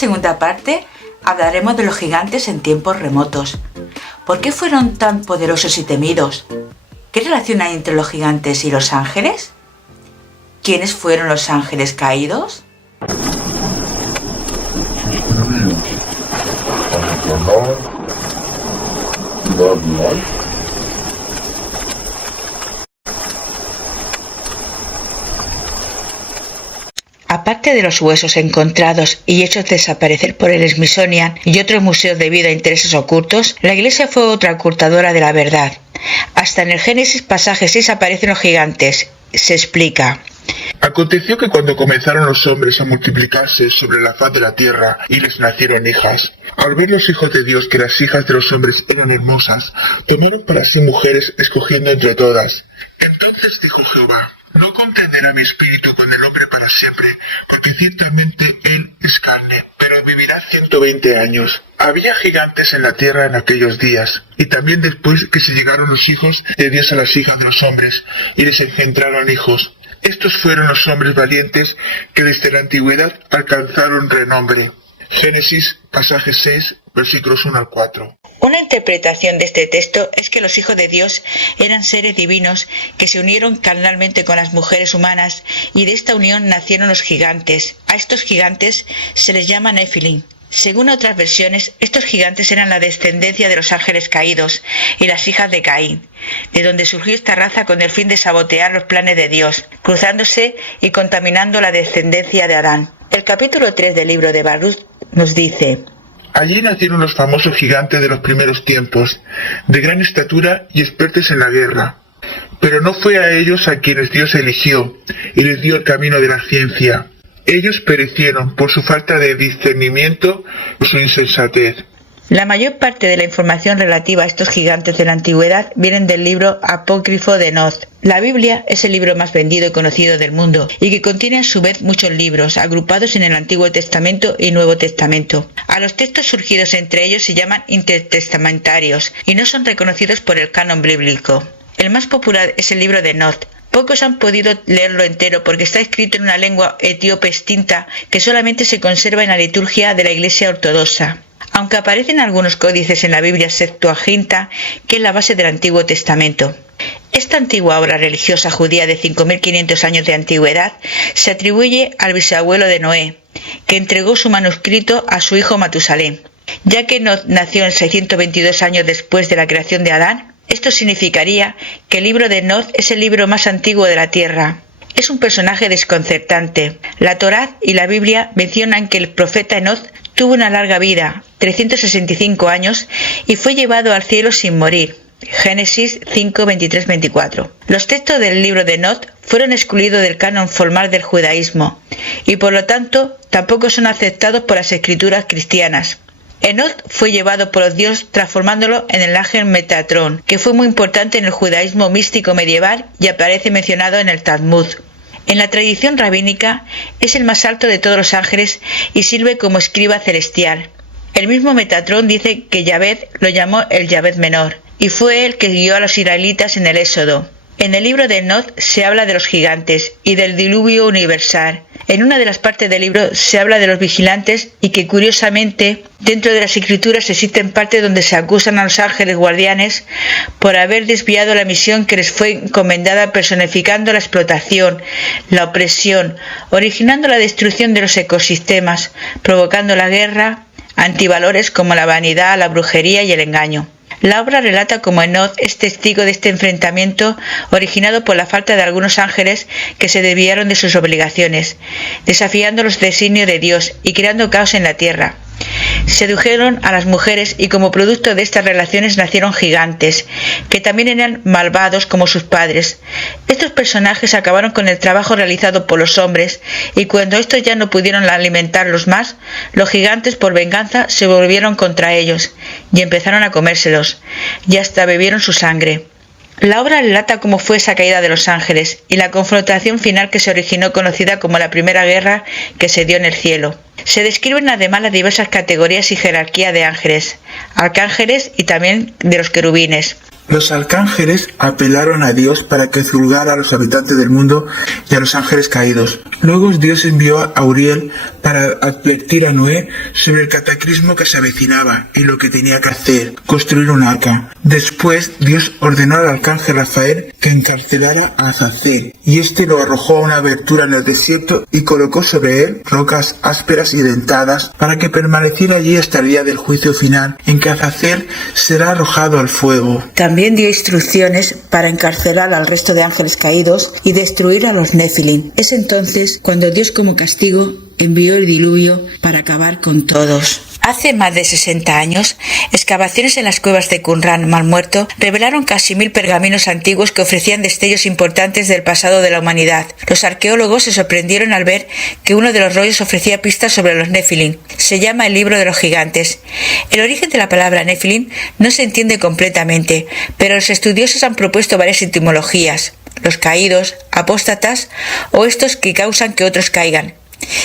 segunda parte hablaremos de los gigantes en tiempos remotos. ¿Por qué fueron tan poderosos y temidos? ¿Qué relación hay entre los gigantes y los ángeles? ¿Quiénes fueron los ángeles caídos? Suscribiros a mi canal y darle like. Aparte de los huesos encontrados y hechos desaparecer por el Smithsonian y otros museos debido a intereses ocultos, la Iglesia fue otra ocultadora de la verdad. Hasta en el Génesis pasaje 6 aparecen los gigantes. Se explica. Aconteció que cuando comenzaron los hombres a multiplicarse sobre la faz de la tierra y les nacieron hijas, al ver los hijos de Dios que las hijas de los hombres eran hermosas, tomaron para sí mujeres escogiendo entre todas. Entonces dijo Jehová: no contenderá mi espíritu con el hombre para siempre, porque ciertamente él es carne, pero vivirá 120 años. Había gigantes en la tierra en aquellos días, y también después que se llegaron los hijos de Dios a las hijas de los hombres, y les engendraron hijos. Estos fueron los hombres valientes que desde la antigüedad alcanzaron renombre. Génesis, pasaje 6, versículos 1 al 4. Una interpretación de este texto es que los hijos de Dios eran seres divinos que se unieron carnalmente con las mujeres humanas y de esta unión nacieron los gigantes. A estos gigantes se les llama Nefilim. Según otras versiones, estos gigantes eran la descendencia de los ángeles caídos y las hijas de Caín, de donde surgió esta raza con el fin de sabotear los planes de Dios, cruzándose y contaminando la descendencia de Adán. El capítulo 3 del libro de Baruch nos dice: allí nacieron los famosos gigantes de los primeros tiempos, de gran estatura y expertos en la guerra. Pero no fue a ellos a quienes Dios eligió y les dio el camino de la ciencia. Ellos perecieron por su falta de discernimiento y su insensatez. La mayor parte de la información relativa a estos gigantes de la antigüedad vienen del libro apócrifo de Enoch. La Biblia es el libro más vendido y conocido del mundo y que contiene a su vez muchos libros agrupados en el Antiguo Testamento y Nuevo Testamento. A los textos surgidos entre ellos se llaman intertestamentarios y no son reconocidos por el canon bíblico. El más popular es el libro de Enoch. Pocos han podido leerlo entero porque está escrito en una lengua etíope extinta que solamente se conserva en la liturgia de la Iglesia ortodoxa. Aunque aparecen algunos códices en la Biblia Septuaginta, que es la base del Antiguo Testamento. Esta antigua obra religiosa judía de 5.500 años de antigüedad se atribuye al bisabuelo de Noé, que entregó su manuscrito a su hijo Matusalén. Ya que Enoch nació en 622 años después de la creación de Adán, esto significaría que el libro de Enoch es el libro más antiguo de la tierra. Es un personaje desconcertante. La Torá y la Biblia mencionan que el profeta Enoch tuvo una larga vida, 365 años, y fue llevado al cielo sin morir. Génesis 5, 23, 24. Los textos del libro de Enoch fueron excluidos del canon formal del judaísmo y por lo tanto tampoco son aceptados por las escrituras cristianas. Enoch fue llevado por Dios transformándolo en el ángel Metatrón, que fue muy importante en el judaísmo místico medieval y aparece mencionado en el Talmud. En la tradición rabínica es el más alto de todos los ángeles y sirve como escriba celestial. El mismo Metatrón dice que Yahvé lo llamó el Yahvé menor, y fue él que guió a los israelitas en el Éxodo. En el libro de Enoch se habla de los gigantes y del diluvio universal. En una de las partes del libro se habla de los vigilantes y que curiosamente dentro de las escrituras existen partes donde se acusan a los ángeles guardianes por haber desviado la misión que les fue encomendada, personificando la explotación, la opresión, originando la destrucción de los ecosistemas, provocando la guerra, antivalores como la vanidad, la brujería y el engaño. La obra relata cómo Enoch es testigo de este enfrentamiento originado por la falta de algunos ángeles que se desviaron de sus obligaciones, desafiando los designios de Dios y creando caos en la tierra. Sedujeron a las mujeres y como producto de estas relaciones nacieron gigantes, que también eran malvados como sus padres. Estos personajes acabaron con el trabajo realizado por los hombres y cuando estos ya no pudieron alimentarlos más, los gigantes por venganza se volvieron contra ellos y empezaron a comérselos y hasta bebieron su sangre. La obra relata cómo fue esa caída de los ángeles y la confrontación final que se originó conocida como la primera guerra que se dio en el cielo. Se describen además las diversas categorías y jerarquía de ángeles, arcángeles y también de los querubines. Los arcángeles apelaron a Dios para que juzgara a los habitantes del mundo y a los ángeles caídos. Luego Dios envió a Uriel para advertir a Noé sobre el cataclismo que se avecinaba y lo que tenía que hacer, construir un arca. Después Dios ordenó al arcángel Rafael que encarcelara a Azazel, y éste lo arrojó a una abertura en el desierto y colocó sobre él rocas ásperas y dentadas para que permaneciera allí hasta el día del juicio final, en que Azazel será arrojado al fuego. También dio instrucciones para encarcelar al resto de ángeles caídos y destruir a los Nefilim. Es entonces cuando Dios, como castigo, envió el diluvio para acabar con todos. Hace más de 60 años, excavaciones en las cuevas de Qumran, Mar Muerto, revelaron casi 1000 pergaminos antiguos que ofrecían destellos importantes del pasado de la humanidad. Los arqueólogos se sorprendieron al ver que uno de los rollos ofrecía pistas sobre los Nefilim. Se llama el Libro de los Gigantes. El origen de la palabra Nefilim no se entiende completamente, pero los estudiosos han propuesto varias etimologías: los caídos, apóstatas o estos que causan que otros caigan.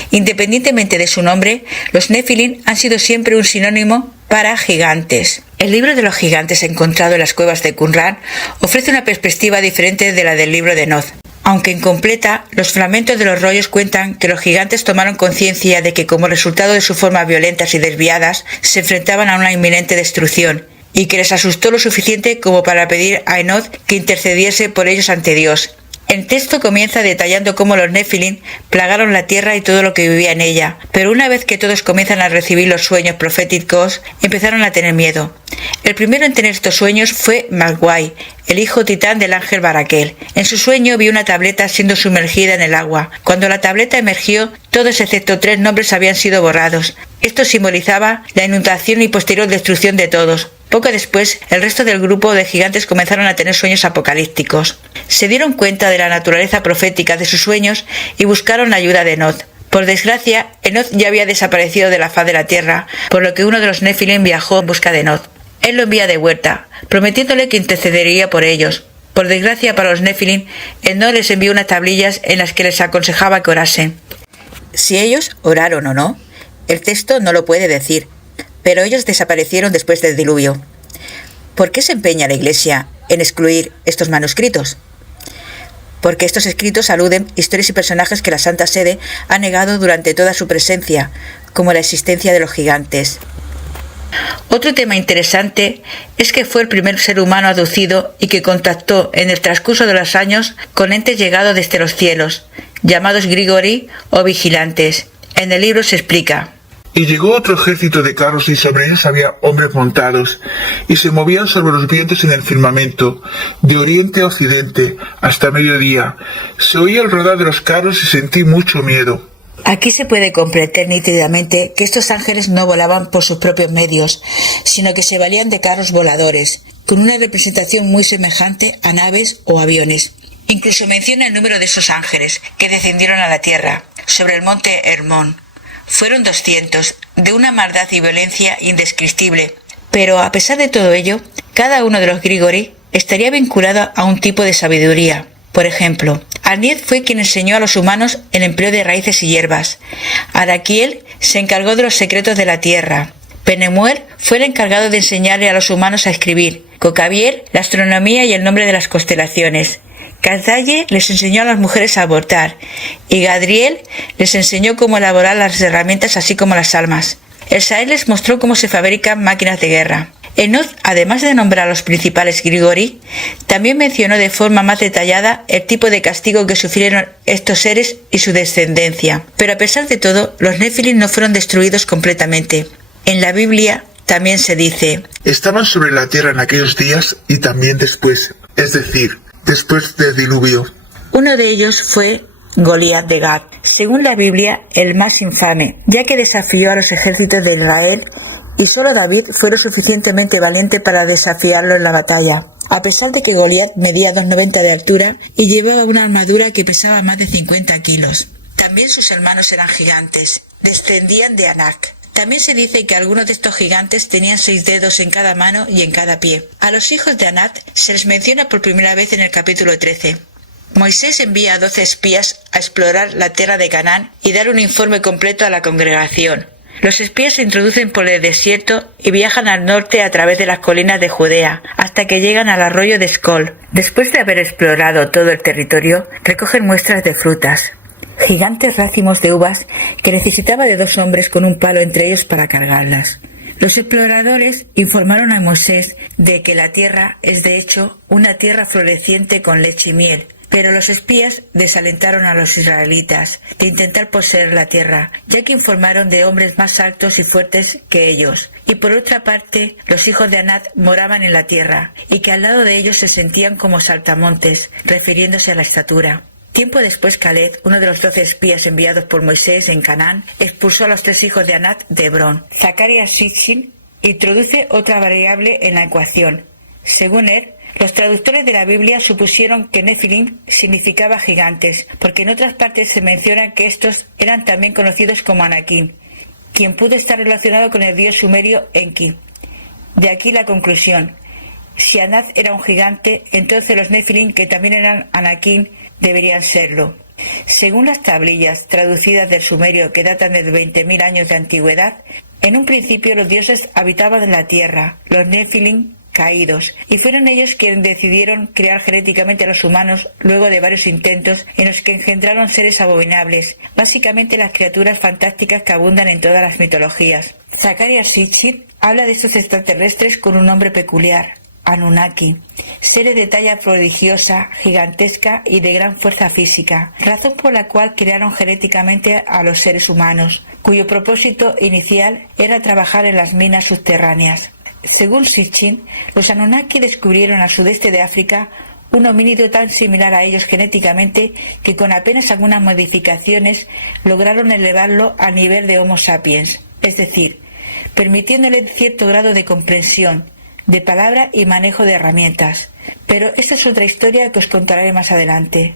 Independientemente de su nombre, los Nefilim han sido siempre un sinónimo para gigantes. El libro de los gigantes encontrado en las cuevas de Qumran ofrece una perspectiva diferente de la del libro de Enoch. Aunque incompleta, los fragmentos de los rollos cuentan que los gigantes tomaron conciencia de que, como resultado de sus formas violentas y desviadas, se enfrentaban a una inminente destrucción, y que les asustó lo suficiente como para pedir a Enoch que intercediese por ellos ante Dios. El texto comienza detallando cómo los Nefilim plagaron la tierra y todo lo que vivía en ella, pero una vez que todos comienzan a recibir los sueños proféticos, empezaron a tener miedo. El primero en tener estos sueños fue Magwai, el hijo titán del ángel Baraquel. En su sueño vio una tableta siendo sumergida en el agua. Cuando la tableta emergió, todos excepto 3 nombres habían sido borrados. Esto simbolizaba la inundación y posterior destrucción de todos. Poco después, el resto del grupo de gigantes comenzaron a tener sueños apocalípticos. Se dieron cuenta de la naturaleza profética de sus sueños y buscaron la ayuda de Enoch. Por desgracia, Enoch ya había desaparecido de la faz de la tierra, por lo que uno de los Nefilim viajó en busca de Enoch. Él lo envía de vuelta, prometiéndole que intercedería por ellos. Por desgracia para los Nefilim, Enoch les envió unas tablillas en las que les aconsejaba que orasen. Si ellos oraron o no, el texto no lo puede decir, pero ellos desaparecieron después del diluvio. ¿Por qué se empeña la Iglesia en excluir estos manuscritos? Porque estos escritos aluden historias y personajes que la Santa Sede ha negado durante toda su presencia, como la existencia de los gigantes. Otro tema interesante es que fue el primer ser humano aducido y que contactó en el transcurso de los años con entes llegados desde los cielos, llamados Grigori o vigilantes. En el libro se explica: Y llegó otro ejército de carros, y sobre ellos había hombres montados, y se movían sobre los vientos en el firmamento, de oriente a occidente, hasta mediodía. Se oía el rodar de los carros y sentí mucho miedo. Aquí se puede comprender nítidamente que estos ángeles no volaban por sus propios medios, sino que se valían de carros voladores, con una representación muy semejante a naves o aviones. Incluso menciona el número de esos ángeles que descendieron a la tierra, sobre el monte Hermón. Fueron 200, de una maldad y violencia indescriptible. Pero a pesar de todo ello, cada uno de los Grigori estaría vinculado a un tipo de sabiduría. Por ejemplo, Anied fue quien enseñó a los humanos el empleo de raíces y hierbas. Araquiel se encargó de los secretos de la tierra. Penemuel fue el encargado de enseñarle a los humanos a escribir. Cocabiel, la astronomía y el nombre de las constelaciones. Cazdalle les enseñó a las mujeres a abortar, y Gadriel les enseñó cómo elaborar las herramientas así como las armas. Elsael les mostró cómo se fabrican máquinas de guerra. Enoch, además de nombrar a los principales Grigori, también mencionó de forma más detallada el tipo de castigo que sufrieron estos seres y su descendencia. Pero a pesar de todo, los Nefilim no fueron destruidos completamente. En la Biblia también se dice: Estaban sobre la tierra en aquellos días y también después, es decir, después del diluvio. Uno de ellos fue Goliat de Gat, según la Biblia el más infame, ya que desafió a los ejércitos de Israel y solo David fue lo suficientemente valiente para desafiarlo en la batalla. A pesar de que Goliat medía 2,90 de altura y llevaba una armadura que pesaba más de 50 kilos. También sus hermanos eran gigantes, descendían de Anak. También se dice que algunos de estos gigantes tenían 6 dedos en cada mano y en cada pie. A los hijos de Anat se les menciona por primera vez en el capítulo 13. Moisés envía a 12 espías a explorar la tierra de Canaán y dar un informe completo a la congregación. Los espías se introducen por el desierto y viajan al norte a través de las colinas de Judea, hasta que llegan al arroyo de Escol. Después de haber explorado todo el territorio, recogen muestras de frutas, gigantes racimos de uvas que necesitaba de 2 hombres con un palo entre ellos para cargarlas. Los exploradores informaron a Moisés de que la tierra es de hecho una tierra floreciente con leche y miel, pero los espías desalentaron a los israelitas de intentar poseer la tierra, ya que informaron de hombres más altos y fuertes que ellos, y por otra parte los hijos de Anac moraban en la tierra, y que al lado de ellos se sentían como saltamontes, refiriéndose a la estatura. Tiempo después, Caleb, uno de los 12 espías enviados por Moisés en Canaán, expulsó a los 3 hijos de Anac de Hebrón. Zacarías Sitchin introduce otra variable en la ecuación. Según él, los traductores de la Biblia supusieron que Nefilim significaba gigantes, porque en otras partes se menciona que estos eran también conocidos como Anakim, quien pudo estar relacionado con el dios sumerio Enki. De aquí la conclusión. Si Anac era un gigante, entonces los Nefilim, que también eran Anakim, deberían serlo. Según las tablillas traducidas del sumerio que datan de 20.000 años de antigüedad, en un principio los dioses habitaban en la tierra, los Nefilim caídos, y fueron ellos quienes decidieron crear genéticamente a los humanos luego de varios intentos en los que engendraron seres abominables, básicamente las criaturas fantásticas que abundan en todas las mitologías. Zacarías Sitchin habla de estos extraterrestres con un nombre peculiar, Anunnaki, seres de talla prodigiosa, gigantesca y de gran fuerza física, razón por la cual crearon genéticamente a los seres humanos, cuyo propósito inicial era trabajar en las minas subterráneas. Según Sitchin, los Anunnaki descubrieron al sudeste de África un homínido tan similar a ellos genéticamente que con apenas algunas modificaciones lograron elevarlo al nivel de Homo sapiens, es decir, permitiéndole cierto grado de comprensión, de palabra y manejo de herramientas. Pero esta es otra historia que os contaré más adelante.